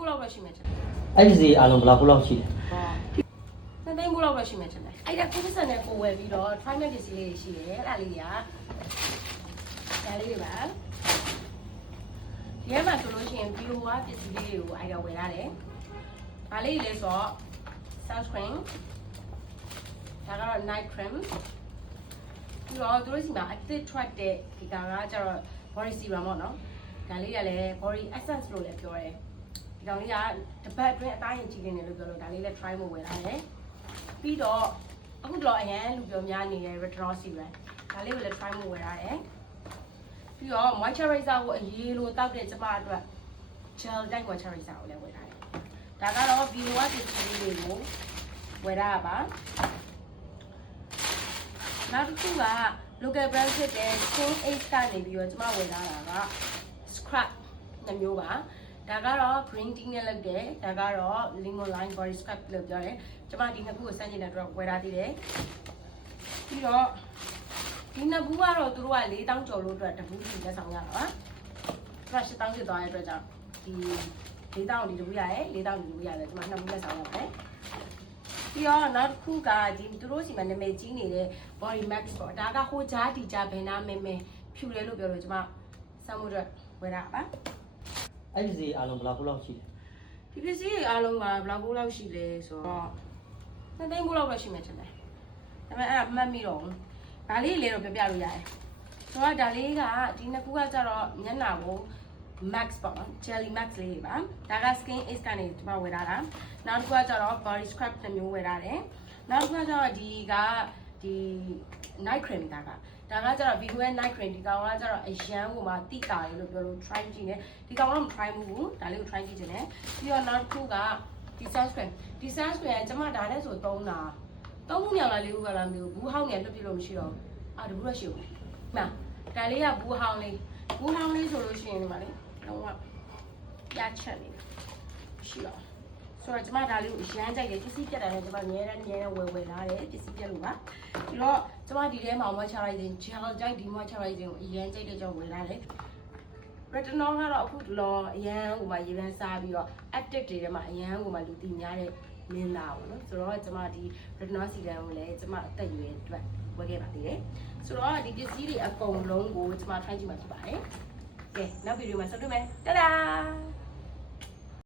ဘူးလောက်ပဲရှိမယ်ချင်တယ် အဲ့ဒီစီအားလုံးဘယ်လောက်ရှိလဲ နှစ်သိန်းဘူးလောက်ပဲရှိမယ်ချင်တယ်အဲ့ဒါကိုပစ္စံနဲ့ကိုဝယ်ပြီးတော့ try မဲ့ပစ္စည်းလေးရှိတယ်အဲ့ဒါလေးတွေကဒါလေးတွေပါဒီမှာဆိုလို့ရှိရင်ဗီဒီယိုကပစ္စည်းလေးတွေကိုအဲ့ဒါဝယ်ရတယ်ဒါလေးတွေလဲဆိုတော့ sunscreen ဒါကတော့ night cream ပြီးတော့သူတို့စီမှာအသစ်ထွက်တဲ့ဒီကကျတော့ body serum ပေါ့နော်ဒါလေးကလည်း body essence လို့လည်းပြောတယ်ဒီကောင်လေးကတစ်ပတ်အတွင်းအသားရင်ကြည့်နေတယ်လို့ပြောလို့ဒါလေးလည်း try ဖို့ဝယ်လာတယ်ပြီးတော့အခုတော့အရင်လူပြောများနေတဲ့ retinol serum ဒါလေးကိုလည်း try ဖို့ဝယ်ရတယ်ပြီးတော့ moisturizer ကိုအရေးလိုတောက်တဲ့ကျမအတွက် gel type moisturizer ကိုလည်းဝယ်ထားတယ်ဒါကတော့ Vino ကပစ္စည်းလေးကိုဝယ်ထားတာပါနောက်တစ်ခုက local brand ဖြစ်တဲ့ Skin Ace ကနေပြီးတော့ကျမဝယ်ထားတာက scrub နှစ်မျိုးပါဒါကတော့ green tea နဲ့လုပ်တယ်ဒါကတော့ lemon lime body scrub လို့ပြောတယ်ကျမဒီနှစ်ခုကိုစမ်းကြည့်တဲ့အတွက်ဝယ်ထားသေးတယ်ပြီးတော့ဒီနှစ်ဘူးကတော့သူတို့က4000ကျော်လို့အတွက်တဘူးစီလက်ဆောင်ရတာပါကျမ8000ဖြစ်သွားတဲ့အတွက်ကြောင့်ဒီ4000ဒီတဘူးရတယ်4000ဒီတဘူးရတယ်ကျမနှစ်ဘူးလက်ဆောင်ရပါတယ်ပြီးတော့နောက်တစ်ခုကဒီသူတို့စီမှာနာမည်ကြီးနေတဲ့ body max ပေါ့ဒါကဟိုကြားဒီကြားဘယ်နာမဲမဲဖြူတယ်လို့ပြောလို့ကျမစမ်းမှုအတွက်ဝယ်တာပါ အဲ့ဒီစီအားလုံးဘယ်လောက်ရှိလဲ ဒီပစ္စည်းတွေအားလုံးကဘယ်လောက်ရှိလဲဆိုတော့နှစ်သိန်းဘူးလောက်ပဲရှိမယ်ထင်တယ်ဒါပေမဲ့အဲ့ဒါမှတ်မိတော့ဒါလေးလေးတော့ပြပြလို့ရတယ်ဆိုတော့ဒါလေးကဒီနှစ်ခုကကျတော့မျက်နှာကို max ပေါ့နော် jelly max လေးတွေပါဒါက skin ace ကနေဒီမှာဝယ်ထားတာနောက်တစ်ခုကကျတော့ body scrub တစ်မျိုးဝယ်ထားတယ်နောက်တစ်ခုကကျတော့ဒီ night cream ဒါကကျတော့ Vivo ရဲ့ night cream ဒီကောင်ကကျတော့အရန်ကိုမှတိတာရေလို့ပြောလို့ try ကြည့်နေဒီကောင်တော့မ try ဘူးဒါလေးကို try ကြည့်နေတယ်ပြီးတော့နောက်တစ်ခုကဒီ sunscreen ကကျမဒါနဲ့ဆိုသုံးတာသုံးခုမြောက်လားလေးခုကလားမသိဘူးဘူးဟောင်းနေလွတ်ပြလို့မရှိတော့ဘူးတဘူးတော့ရှိဘူးမှန်ဒါလေးကဘူးဟောင်းလေးဆိုလို့ရှိရင်ဒီမှာလေတော့ပြချက်နေရှိတော့ဆိုတော့ကျမဒါလေးကိုရမ်းကြိုက်တယ်ပစ္စည်းပြတ်တယ်နဲ့ကျမအများနဲ့ဝယ်လာတယ်ပစ္စည်းပြတ်လို့ပါပြီးတော့ကျမဒီထဲမှာ moisturizing gel ကြိုက်ဒီ moisturizing ကိုအရမ်းကြိုက်တဲ့ကြောင့်ဝယ်လာတယ် retinol ကတော့အခုလောအရန်ဟိုမှာရေပန်းစားပြီးတော့ active တွေထဲမှာအရန်ဟိုမှာလူသိများတဲ့မင်းသားပေါ့နော်ဆိုတော့ကျမဒီ retinol serum ကိုလည်းကျမအသက်အရွယ်အတွက်ဝယ်ခဲ့ပါသေးတယ်ဆိုတော့ဒီပစ္စည်းတွေအကုန်လုံးကိုကျမ try ကြည့်မှာဖြစ်ပါတယ်ကဲနောက်ဗီဒီယိုမှာဆက်တွေ့မယ်တဒါ